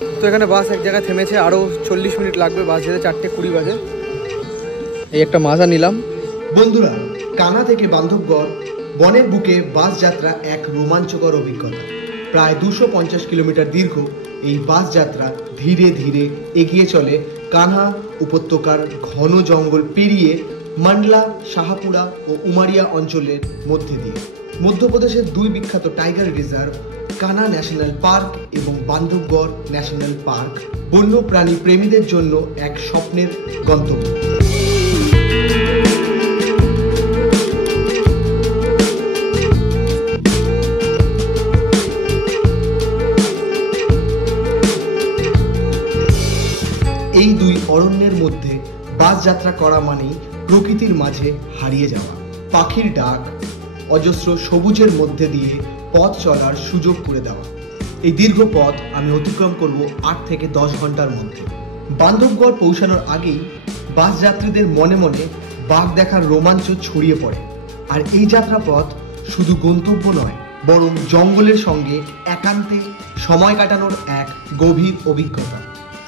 তো এখানে বাস এক জায়গায় থেমেছে, আরও 40 মিনিট লাগবে বাস যেতে, 4:20 বাজে। এই একটা মাজা নিলাম। বন্ধুরা, কানহা থেকে বান্ধবগড় বনের বুকে বাস যাত্রা এক রোমাঞ্চকর অভিজ্ঞতা। প্রায় 250 কিলোমিটার দীর্ঘ এই বাস যাত্রা ধীরে ধীরে এগিয়ে চলে কানহা উপত্যকার ঘন জঙ্গল পেরিয়ে মান্ডলা, শাহপুরা ও উমারিয়া অঞ্চলের মধ্যে দিয়ে। মধ্যপ্রদেশের দুই বিখ্যাত tiger reserve Kanha national park এবং বান্ধবগড় ন্যাশনাল পার্ক বন্যপ্রাণী প্রেমীদের জন্য এক স্বপ্নের গন্তব্য। এই দুই অরণ্যের মধ্যে বাস যাত্রা করা মানেই প্রকৃতির মাঝে হারিয়ে যাওয়া, পাখির ডাক, অজস্র সবুজের মধ্যে দিয়ে পথ চলার সুযোগ করে দেওয়া। এই দীর্ঘ পথ আমি অতিক্রম করব 8 থেকে 10 ঘন্টার মধ্যে। বান্ধবগড় পৌঁছানোর আগেই বাস যাত্রীদের মনে মনে বাঘ দেখার রোমাঞ্চ ছড়িয়ে পড়ে। আর এই যাত্রাপথ শুধু গন্তব্য নয়, বরং জঙ্গলের সঙ্গে একান্তে সময় কাটানোর এক গভীর অভিজ্ঞতা।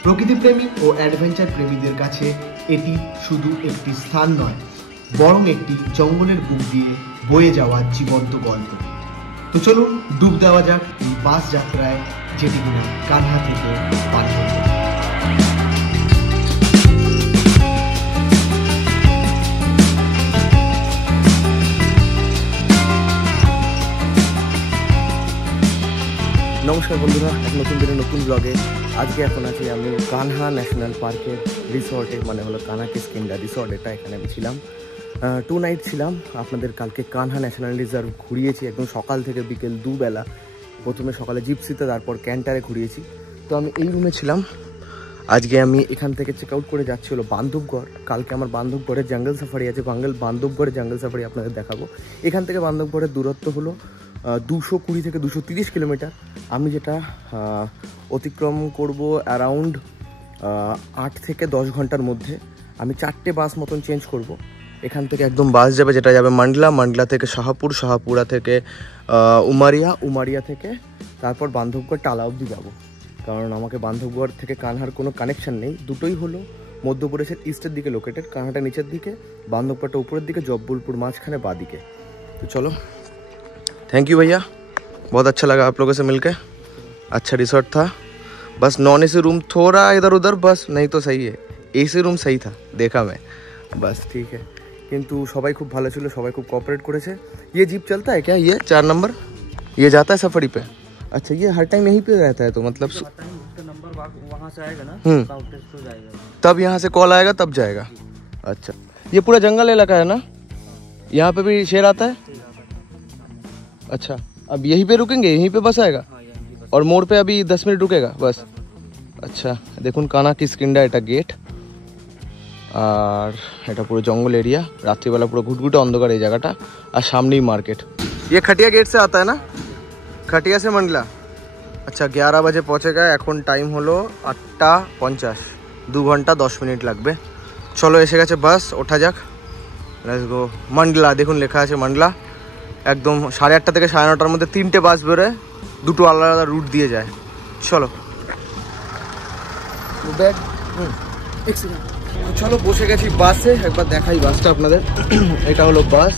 প্রকৃতিপ্রেমী ও অ্যাডভেঞ্চার প্রেমীদের কাছে এটি শুধু একটি স্থান নয়, বরং একটি জঙ্গলের বুক দিয়ে বয়ে যাওয়া জীবন্ত গল্প। তো চলুন ডুব দেওয়া যাক এই বাস যাত্রায়, যেটি কিনা কানহা থেকে বান্ধবগড়। নমস্কার বন্ধুরা, এক নতুন দিনে নতুন ব্লগে। আজকে এখন আছি আমি কানহা ন্যাশনাল পার্কের রিসর্টে, মানে হলো কানহা কিষ্কিন্ধা রিসর্ট। এটা এখানে আমি ছিলাম 2 নাইট ছিলাম। আপনাদের কালকে কানহা ন্যাশনাল রিজার্ভ ঘুরিয়েছি একদম সকাল থেকে বিকেল দুবেলা। প্রথমে সকালে জিপসিতে, তারপর ক্যান্টারে ঘুরিয়েছি। তো আমি এই রুমে ছিলাম। আজকে আমি এখান থেকে চেক আউট করে যাচ্ছি হলো বান্ধবগড়। কালকে আমার বান্ধবগড়ের জঙ্গল সাফারি আছে, বান্ধবগড়ের জঙ্গল সাফারি আপনাদের দেখাবো। এখান থেকে বান্ধবগড়ের দূরত্ব হলো 220 থেকে 230 কিলোমিটার। আমি যেটা অতিক্রম করব অ্যারাউন্ড 8 থেকে 10 ঘন্টার মধ্যে। আমি 4টে বাস মতন চেঞ্জ করব। এখান থেকে একদম বাস যাবে, যেটা যাবে মান্ডলা থেকে শাহপুরা থেকে উমারিয়া থেকে তারপর বান্ধবগড় টালা অবধি যাবো। কারণ আমাকে বান্ধবগড় থেকে কানহার কোনো কানেকশান নেই। দুটোই হলো মধ্যপ্রদেশের ইস্টের দিকে লোকেটেড। কানহাটা নিচের দিকে, বান্ধবগড়টা উপরের দিকে, জব্বলপুর মাঝখানে বাদিকে। তো चलो, थैंक यू भैया, बहुत अच्छा लगा आप लोगों से मिलके। अच्छा रिसोर्ट था, बस नॉन एसी रूम थोड़ा इधर उधर, बस नहीं तो सही है। एसी रूम सही था, देखा मैं, बस ठीक है। किंतु सबाई खूब भालो छिलो, सबाई खूब कोऑपरेट करेছে। ये जीप चलता है क्या? ये 4 नंबर ये जाता है सफारी पे? अच्छा, ये हर टाइम यहीं पे रहता है? तो मतलब नंबर वहाँ से आएगा ना, तो जाएगा, तब यहाँ से कॉल आएगा तब जाएगा। अच्छा, ये पूरा जंगल इलाका है ना? यहाँ पे भी शेर आता है? अच्छा, अब यहीं पे रुकेंगे, यहीं पे बस आएगा? और मोड़ पे अभी 10 मिनट रुकेगा बस? अच्छा, देखুন কানহা কিষ্কিন্ধা এটা গেট, আর এটা পুরো জঙ্গল এরিয়া। রাত্রিবেলা পুরো ঘুটঘুটে অন্ধকার এই জায়গাটা, আর সামনেই মার্কেট। ये खटिया गेट से आता है ना? खटिया से मंडला। अच्छा, 11 बजे पहुँचेगा। এখন টাইম হলো 8:50, 2 ঘন্টা 10 মিনিট লাগবে। চলো, এসে গেছে বাস, ওঠা যাক, লেটস গো। মান্ডলা দেখুন লেখা আছে মান্ডলা। একদম 8:30 থেকে 9:30টার মধ্যে 3টে বাস বেরোয়, দুটো আলাদা আলাদা রুট দিয়ে যায়। চলো ব্যাগ, চলো বসে গেছি বাসে। একবার দেখাই বাসটা আপনাদের। এটা হলো বাস,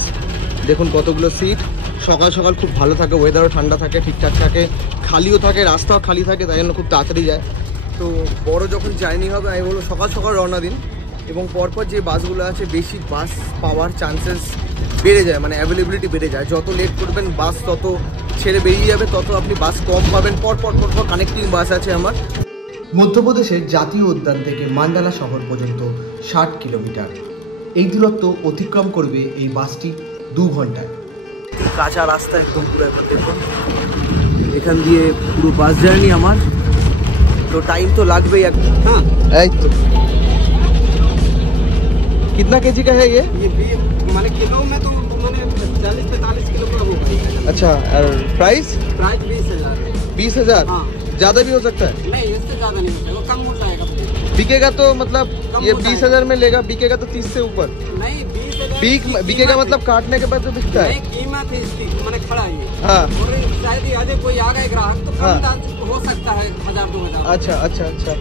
দেখুন কতগুলো সিট। সকাল সকাল খুব ভালো থাকে, ওয়েদারও ঠান্ডা থাকে, ঠিকঠাক থাকে, খালিও থাকে, রাস্তাও খালি থাকে, তাই জন্য খুব তাড়াতাড়ি যায়। তো বড় যখন জার্নি হবে, আমি বলবো সকাল সকাল রওনা দিন। এবং পরপর যে বাসগুলো আছে, বেশি বাস পাওয়ার চান্সেস বেড়ে যায়, মানে অ্যাভেলেবিলিটি বেড়ে যায়। যত লেট করবেন বাস তত ছেড়ে বেরিয়ে যাবে, তত আপনি বাস কম পাবেন। পরপর কানেক্টিং বাস আছে আমার। মধ্যপ্রদেশের জাতীয় উদ্যান থেকে মান্ডালা শহর পর্যন্ত 60 কিলোমিটার। এই দূরত্ব অতিক্রম করবে এই বাসটি 2 ঘন্টায়। কাঁচা রাস্তা একদম পুরো, এখান দিয়ে পুরো বাস জার্নি আমার। তো টাইম তো লাগবেই। हाँ, এই তো। कितना केजी का है ये माने किलो में तो माने 40-45 किलो का होगा। अच्छा, और प्राइस 20,000। 20,000? हाँ, ज़्यादा भी हो सकता है? नहीं, इससे ज़्यादा नहीं होगा, वो कम हो जाएगा। बिकेगा तो मतलब ये 20,000 में लेगा, बिकेगा तो 30 से ऊपर? नहीं, 20,000 बिकेगा मतलब काटने के बाद जो बिकता है। नहीं, कीमत है इसकी, मैंने खड़ा है। हाँ, और शायद आज कोई आ गए ग्राहक तो कम दाम हो सकता है 1000-2000। আচ্ছা আচ্ছা আচ্ছা।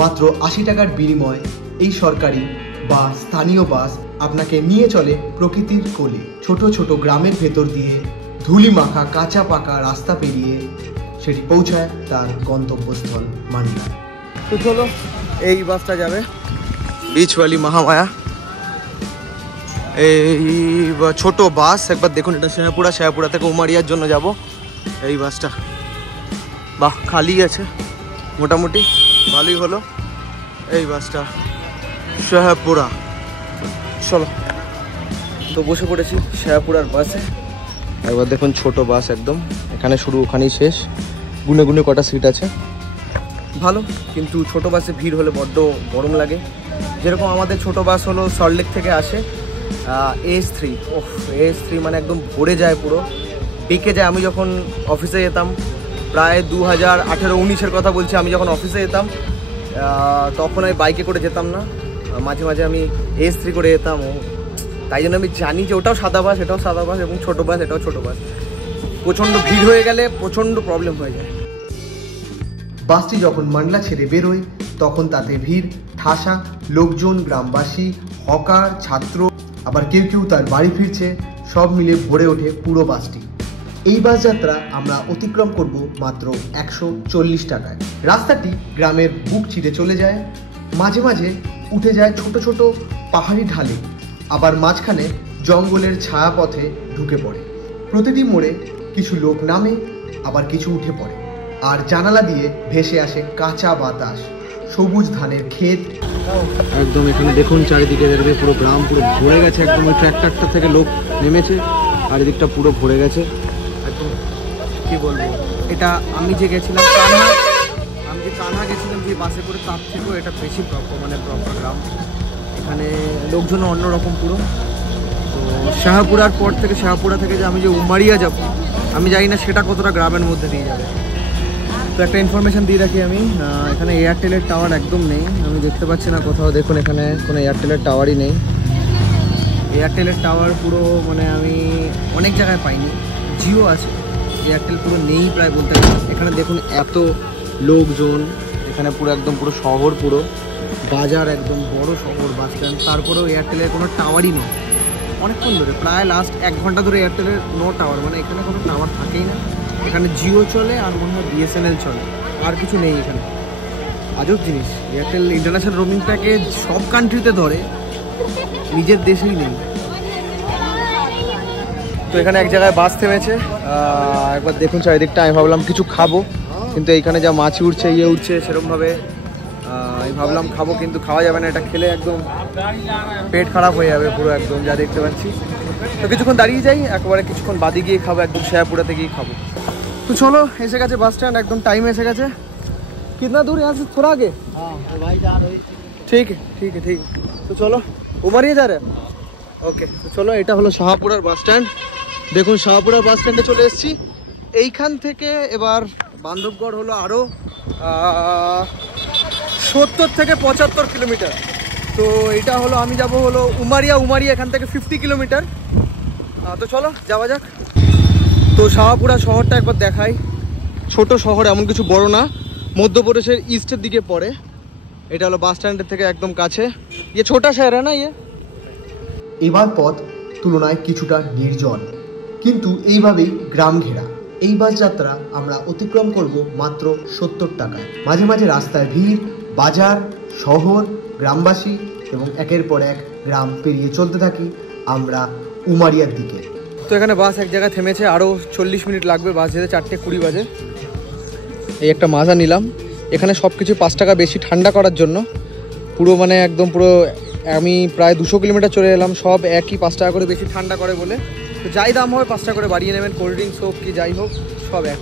মাত্র 80 টাকার বিনিময়ে এই সরকারি বা স্থানীয় বাস আপনাকে নিয়ে চলে প্রকৃতির কোলে। ছোট ছোট গ্রামের ভেতর দিয়ে ধুলি মাখা কাঁচা পাকা রাস্তা পেরিয়ে সেটি পৌঁছায় তার গন্তব্যস্থল মান্ডলা। তো চলো এই বাসটা যাবে বিচওয়ালি মহামায়া। এই ছোট বাস, একবার দেখুন, এটা শেয়াপুরা থেকে উমারিয়ার জন্য যাব এই বাসটা। বাহ, খালি আছে মোটামুটি, ভালোই হলো এই বাসটা। শেয়াপুরা, চলো। তো বসে পড়েছি শেয়াপুরার বাসে। একবার দেখুন, ছোট বাস একদম, এখানে শুরু ওখানেই শেষ। গুনে গুনে কটা সিট আছে, ভালো। কিন্তু ছোট বাসে ভিড় হলে বড্ড গরম লাগে। যেরকম আমাদের ছোট বাস হলো সল্টলেক থেকে আসে AS3, AS3 মানে একদম ভরে যায়, পুরো বেঁকে যায়। আমি যখন অফিসে যেতাম, প্রায় 2018-19-এর কথা বলছি, আমি যখন অফিসে যেতাম তখন আমি বাইকে করে যেতাম না, মাঝে মাঝে আমি AS3 করে যেতাম। তাই জন্য আমি জানি যে ওটাও সাদা বাস, এটাও সাদা বাস, এবং ছোটো বাস এটাও ছোটো বাস। প্রচণ্ড ভিড় হয়ে গেলে প্রচণ্ড প্রবলেম হয়ে যায়। বাসটি যখন মান্ডলা ছেড়ে বেরোয় তখন তাতে ভিড় ঠাসা, লোকজন, গ্রামবাসী, হকার, ছাত্র, আবার কেউ কেউ তার বাড়ি ফিরছে, সব মিলে ভরে ওঠে পুরো বাসটি। এই বাস যাত্রা আমরা অতিক্রম করব মাত্র 140 টাকায়। রাস্তাটি গ্রামের বুক চিরে চলে যায়, মাঝে মাঝে উঠে যায় ছোট ছোট পাহাড়ি ঢালে, আবার মাঝখানে জঙ্গলের ছায়াপথে ঢুকে পড়ে। প্রতিটি মোড়ে কিছু লোক নামে, আবার কিছু উঠে পড়ে, আর জানালা দিয়ে ভেসে আসে কাঁচা বাতাস, সবুজ ধানের ক্ষেত। একদম এখানে দেখুন চারিদিকে দেখবে পুরো গ্রাম পুরো ভরে গেছে, একদম ওই ট্র্যাক্টরটা থেকে লোক নেমেছে আর এদিকটা পুরো ভরে গেছে একদম। কি বলবো, এটা আমি যে গেছিলাম কানহা গেছিলাম যে বাসে করে, তার থেকেও এটা বেশি প্রপার গ্রাম। এখানে লোকজন অন্যরকম পুরো। তো শাহপুরার পর থেকে, শাহপুরা থেকে যে আমি যে উমারিয়া যাব, আমি জানি না সেটা কতটা গ্রামের মধ্যে দিয়ে যাবে। তো একটা ইনফরমেশান দিয়ে রাখি আমি, এখানে এয়ারটেলের টাওয়ার একদম নেই, আমি দেখতে পাচ্ছি না কোথাও। দেখুন এখানে কোনো এয়ারটেলের টাওয়ারই নেই। এয়ারটেলের টাওয়ার পুরো মানে আমি অনেক জায়গায় পাইনি। জিও আছে, এয়ারটেল পুরো নেই প্রায় বলতে গেলে। এখানে দেখুন এত লোকজন, এখানে পুরো একদম পুরো শহর, পুরো বাজার, একদম বড় শহর, বাস স্ট্যান্ড, তারপরেও এয়ারটেলের কোনো টাওয়ারই নেই অনেকক্ষণ ধরে, প্রায় লাস্ট 1 ঘন্টা ধরে এয়ারটেলের নো টাওয়ার, মানে এখানে কোনো টাওয়ার থাকেই না। এখানে জিও চলে আর মনে হয় BSNL চলে, আর কিছু নেই এখানে। আজব জিনিস, এয়ারটেল ইন্টারন্যাশনাল রোমিং প্যাকেজ সব কান্ট্রিতে ধরে, নিজের দেশেই নেই। তো এখানে এক জায়গায় বাস থেমেছে, একবার দেখুন চারিদিকটা। আমি ভাবলাম কিছু খাবো, কিন্তু এইখানে যা মাছি উঠছে, উঠছে, সেরকমভাবে আমি ভাবলাম খাবো, কিন্তু খাওয়া যাবে না। এটা খেলে একদম পেট খারাপ হয়ে যাবে পুরো, একদম যা দেখতে পাচ্ছি। তো কিছুক্ষণ দাঁড়িয়ে যাই, একবারে কিছুক্ষণ বাদে গিয়ে খাবো, একদম শেয়াপুরাতে গিয়ে খাবো। তো চলো, এসে গেছে বাস স্ট্যান্ড, একদম টাইম এসে গেছে। कितना दूर यहाँ से, थोड़ा आगे? ठीक है ठीक है ठीक है। तो चलो, उमरिया जा रहे हैं? ওকে, তো চলো, এটা হলো শাহপুরার বাস স্ট্যান্ড। দেখুন শাহপুরার বাস স্ট্যান্ডে চলে এসেছি। এইখান থেকে এবার বান্ধবগড় হলো আরও 70 থেকে 75 কিলোমিটার। তো এটা হলো, আমি যাব হলো উমারিয়া এখান থেকে 50 কিলোমিটার। তো চলো যাওয়া যাক। তো শাহপুরা শহরটা একবার দেখাই। ছোট শহর, এমন কিছু বড় না, মধ্যপ্রদেশের ইস্টের দিকে পড়ে। এটা হলো বাস স্ট্যান্ডের থেকে একদম কাছে। ইয়ে ছোটা শহর না ইয়ে। এবার পথ তুলনায় কিছুটা নির্জন, কিন্তু এইভাবেই গ্রাম ঘেরা। এই বাস যাত্রা আমরা অতিক্রম করব মাত্র 70 টাকায়। মাঝে মাঝে রাস্তায় ভিড়, বাজার, শহর, গ্রামবাসী, এবং একের পর এক গ্রাম পেরিয়ে চলতে থাকি আমরা উমারিয়ার দিকে। তো এখানে বাস এক জায়গায় থেমেছে, আরও 40 মিনিট লাগবে বাস যেতে, 4:20 বাজে। এই একটা মাজা নিলাম। এখানে সব কিছু 5 টাকা বেশি ঠান্ডা করার জন্য, পুরো মানে একদম পুরো আমি প্রায় 200 কিলোমিটার চলে এলাম, সব একই 5 টাকা করে বেশি ঠান্ডা করে বলে। তো যাই দাম হয় 5 টাকা করে বাড়িয়ে নেবেন, কোল্ড ড্রিঙ্কস হোক কি যাই হোক সব এক।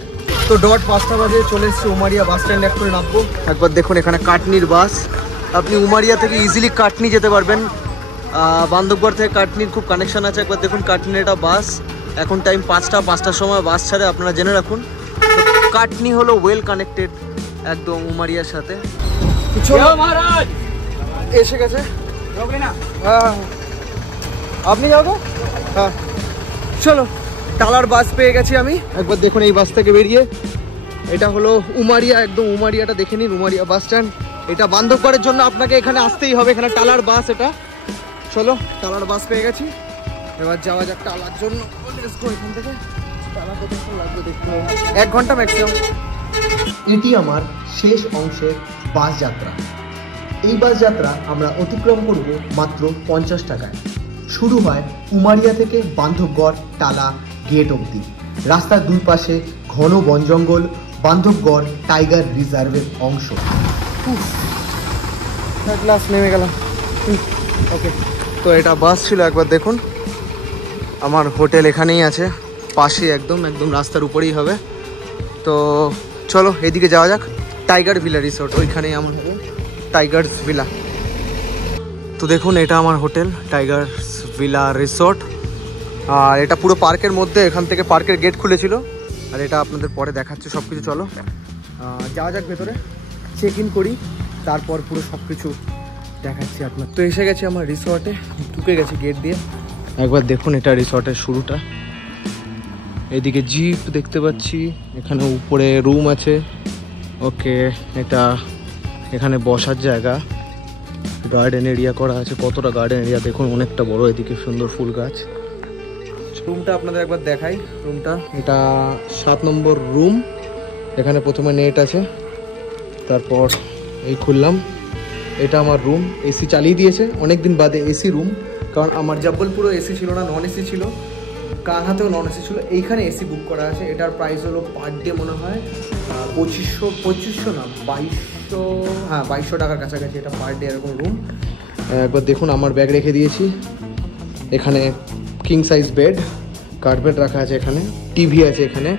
তো ডট 5টা বাজে চলে এসেছি উমারিয়া বাস স্ট্যান্ড, এক করে নামবো। একবার দেখুন এখানে কাটনির বাস, আপনি উমারিয়া থেকে ইজিলি কাটনি যেতে পারবেন। বান্ধবগড় থেকে কাটনির খুব কানেকশান আছে। একবার দেখুন কাটনির এটা বাস, এখন টাইম 5টার সময় বাস ছাড়ে, আপনারা জেনে রাখুন। কাটনি হলো ওয়েল কানেক্টেড একদম উমারিয়ার সাথে। মহারাজ এসে গেছে, হ্যাঁ আপনি যাবে? হ্যাঁ চলো, টালার বাস পেয়ে গেছি আমি। একবার দেখুন এই বাস থেকে বেরিয়ে এটা হলো উমারিয়া, একদম উমারিয়াটা দেখে নিন, উমারিয়া বাস স্ট্যান্ড। এটা বান্ধবগড়ের জন্য আপনাকে এখানে আসতেই হবে, এখানে টালার বাস। এটা চলো টালার বাস পেয়ে গেছি, এবার যাওয়া যাক টালার জন্য। এখান থেকে টালা কতক্ষণ লাগবে দেখতে, 1 ঘন্টা ম্যাক্সিমাম। এটি আমার শেষ অংশের বাস যাত্রা। এই বাস যাত্রা আমরা অতিক্রম করব মাত্র 50 টাকায়। শুরু হয় উমারিয়া থেকে বান্ধবগড় টালা গেট অবধি। রাস্তার দুই পাশে ঘন বন জঙ্গল, বান্ধবগড় টাইগার রিজার্ভের অংশ। ক্লাস নেমে গেলাম। ওকে, তো এটা বাস ছিল, একবার দেখুন। আমার হোটেল এখানেই আছে, পাশে একদম একদম রাস্তার উপরেই হবে। তো চলো এদিকে যাওয়া যাক। টাইগার ভিলা রিসোর্ট, ওইখানেই আমার হবে টাইগার্স ভিলা। তো দেখুন এটা আমার হোটেল টাইগার্স ভিলা রিসোর্ট, আর এটা পুরো পার্কের মধ্যে। এখান থেকে পার্কের গেট খুলেছিল, আর এটা আপনাদের পরে দেখাচ্ছে সব কিছু। চলো যাওয়া যাক ভেতরে, চেক ইন করি, তারপর পুরো সব কিছু দেখাচ্ছি আপনার। তো এসে গেছি আমার রিসর্টে, ঢুকে গেছি গেট দিয়ে। একবার দেখুন এটা রিসর্টের শুরুটা। এদিকে জিপ দেখতে পাচ্ছি, এখানে উপরে রুম আছে। ওকে, এটা এখানে বসার জায়গা, গার্ডেন এরিয়া করা আছে। কতটা গার্ডেন এরিয়া দেখুন, অনেকটা বড়। এদিকে সুন্দর ফুল গাছ। রুমটা আপনাদের একবার দেখাই। রুমটা এটা 7 নম্বর রুম। এখানে প্রথমে নেট আছে, তারপর এই খুললাম। এটা আমার রুম, এসি চালিয়ে দিয়েছে অনেক দিন বাদে এসি রুম, কারণ আমার জব্বলপুরও এসি ছিল না, নন এসি ছিল। কানহাতেও নন এসি ছিল, এইখানে এসি বুক করা আছে। এটার প্রাইস হলো পার ডে মনে হয় 2500 না 2200, হ্যাঁ 2200 টাকার কাছাকাছি এটা পার ডে এরকম রুম। একবার দেখুন আমার ব্যাগ রেখে দিয়েছি এখানে, কিং সাইজ বেড, কার্পেট রাখা আছে এখানে, টিভি আছে এখানে।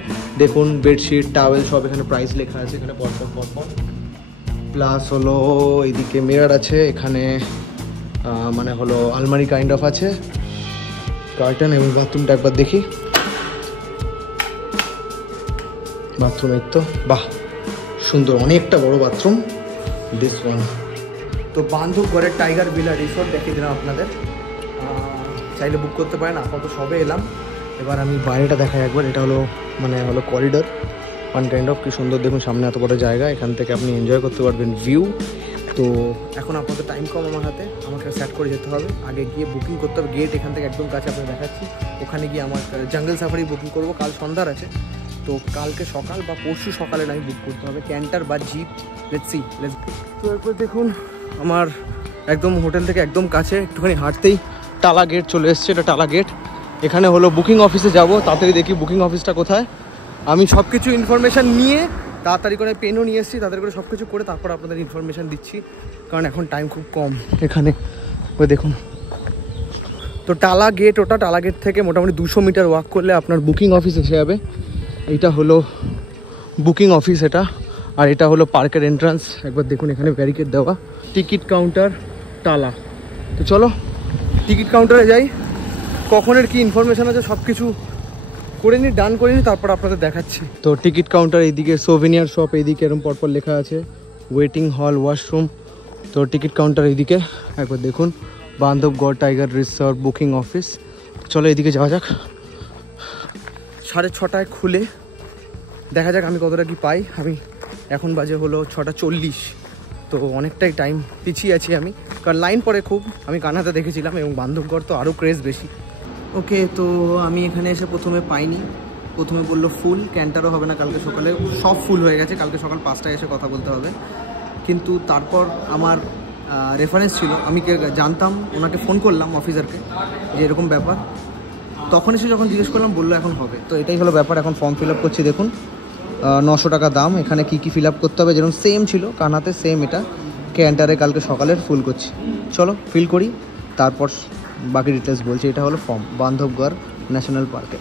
দেখুন বেডশিট, টাওয়েল সব এখানে প্রাইস লেখা আছে এখানে পরপর পরপর। প্লাস হলো এইদিকে মিরর আছে এখানে, মানে হলো আলমারি কাইন্ড অফ আছে, কার্টেন। এবং বাথরুমটা একবার দেখি। বাথরুম এই তো, বাহ সুন্দর, অনেকটা বড় বাথরুম দিস ওয়ান। তো বান্ধবগড়ের টাইগার ভিলা রিসোর্ট দেখিয়ে দিলাম আপনাদের, চাইলে বুক করতে পারেন। আপাতত সবে এলাম, এবার আমি বাইরেটা দেখাই একবার। এটা হলো মানে হলো করিডোর ওয়ান কাইন্ড অফ, কি সুন্দর দেখুন, সামনে এত বড় জায়গা, এখান থেকে আপনি এনজয় করতে পারবেন ভিউ। তো এখন আপাতত টাইম কম আমার হাতে, আমাকে সেট করে যেতে হবে, আগে গিয়ে বুকিং করতে হবে। গেট এখান থেকে একদম কাছে আপনাকে দেখাচ্ছি, ওখানে গিয়ে আমার জঙ্গল সাফারি বুকিং করব। কাল সন্ধ্যার আছে, তো কালকে সকাল বা পরশু সকালে নাই বুক করতে হবে, ক্যান্টার বা জিপ, লেটস সি। তো এরপর দেখুন আমার একদম হোটেল থেকে একদম কাছে, একটুখানি হাঁটতেই টালা গেট চলে এসছে। এটা টালা গেট, এখানে হলো বুকিং অফিসে যাব। তাড়াতাড়ি দেখি বুকিং অফিসটা কোথায়। আমি সব কিছু ইনফরমেশান নিয়ে তাড়াতাড়ি করে পেনও নিয়ে এসেছি, তাড়াতাড়ি করে সব কিছু করে তারপর আপনাদের ইনফরমেশান দিচ্ছি, কারণ এখন টাইম খুব কম এখানে। ওই দেখুন, তো টালা গেট, ওটা টালা গেট থেকে মোটামুটি 200 মিটার ওয়াক করলে আপনার বুকিং অফিস এসে যাবে। এইটা হলো বুকিং অফিস এটা, আর এটা হলো পার্কের এন্ট্রান্স। একবার দেখুন এখানে ব্যারিকেড দেওয়া, টিকিট কাউন্টার টালা। তো চলো টিকিট কাউন্টারে যাই, কখনের কি ইনফরমেশান আছে সব কিছু করে নিই, ডান করে নিই, তারপর আপনাদের দেখাচ্ছি। তো টিকিট কাউন্টার, এইদিকে সোভেনিয়ার শপ, এইদিকে এরকম পরপর লেখা আছে, ওয়েটিং হল, ওয়াশরুম। তো টিকিট কাউন্টার এইদিকে একবার দেখুন, Bandhavgarh tiger resort booking office. চলো এইদিকে যাওয়া যাক। 6:30 খুলে, দেখা যাক আমি কতটা কি পাই। আমি এখন বাজে হলো 6:40, তো অনেকটাই টাইম পিছিয়ে আছি আমি, কারণ লাইন পড়ে খুব। আমি কানহাতে দেখেছিলাম, এবং বান্ধবগড় তো আরও ক্রেজ বেশি। ওকে, তো আমি এখানে এসে প্রথমে পাইনি, প্রথমে বললো ফুল, ক্যান্টারও হবে না কালকে সকালে, সব ফুল হয়ে গেছে। কালকে সকাল 5টায় এসে কথা বলতে হবে। কিন্তু তারপর আমার রেফারেন্স ছিল, আমি জানতাম, ওনাকে ফোন করলাম অফিসারকে যে এরকম ব্যাপার। তখন এসে যখন জিজ্ঞেস করলাম বললো এখন হবে। তো এটাই হলো ব্যাপার, এখন ফর্ম ফিল আপ করছি। দেখুন 900 টাকা দাম। এখানে কি কি ফিল আপ করতে হবে, যেরকম সেম ছিল কানহাতে সেম এটা ক্যান্টারে কালকে সকালের ফুল করছি। চলো ফিল করি, তারপর বাকি ডিটেলস বলছি। এটা হলো ফর্ম, বান্ধবগড় ন্যাশনাল পার্কে।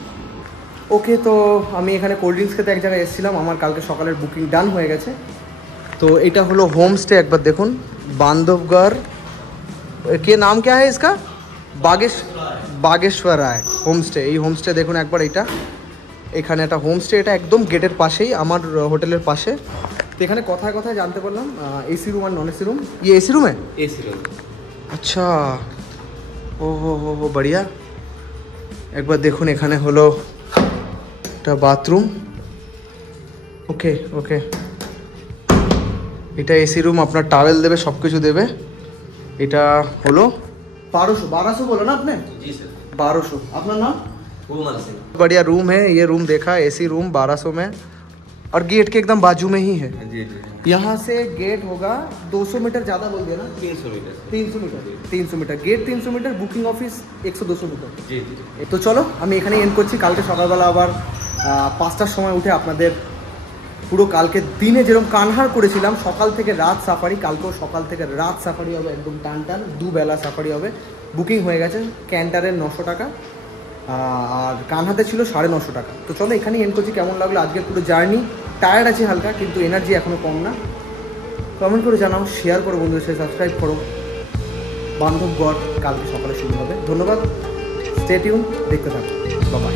ওকে, তো আমি এখানে কোল্ড ড্রিঙ্কস খেতে এক জায়গায় এসেছিলাম, আমার কালকে সকালের বুকিং ডান হয়ে গেছে। তো এটা হলো হোমস্টে, একবার দেখুন बांधवगढ़ के नाम क्या है इसका बागेश्वर राय होमस्टे। এই হোমস্টে দেখুন একবার, এইটা এখানে একটা হোমস্টে, এটা একদম গেটের পাশেই আমার হোটেলের পাশে। তো এখানে কথায় কথায় জানতে পারলাম এসি রুম আর নন এসি রুম। ये एसी रूम है? AC room. अच्छा, ও হো बढ़िया। একবার দেখুন এখানে হলো একটা বাথরুম, ওকে ওকে, এটা এসি রুম, আপনার টাওয়েল দেবে, সব কিছু দেবে। এটা হলো 1200 बोला ना आपने? जी सर। 1200। अपना नाम? कोमल सिंह। बढ़िया रूम है ये, रूम देखा, एसी रूम 1200 में, और गेट के एकदम बाजू में ही है। जी जी। यहाँ से गेट होगा 200 मीटर, ज़्यादा बोल दिया ना? 300 metre. 300 metre, 300 metre gate, 300 metre booking office 100-200 metre. जी जी। তো চলো আমি এখানে এন্ড করছি। কালকে সকালবেলা আবার 5টার সময় উঠে আপনাদের পুরো কালকে দিনে যেরকম কানহার করেছিলাম সকাল থেকে রাত সাফারি, কালকেও সকাল থেকে রাত সাফারি হবে, একদম টান টান দুবেলা সাফারি হবে। বুকিং হয়ে গেছে, ক্যান্টারের 900 টাকা আর কানহাতে ছিল 950 টাকা। তো চলো এখানেই এন্ড করছি। কেমন লাগলো আজকের পুরো জার্নি? টায়ার্ড আছি হালকা, কিন্তু এনার্জি এখনও কম না। কমেন্ট করে জানাও, শেয়ার করো, বন্ধুদের সাথে সাবস্ক্রাইব করো। বান্ধবগড় কালকে সকালে শুরু হবে। ধন্যবাদ, স্টে টিউন, দেখতে থাকো, বাই বাই।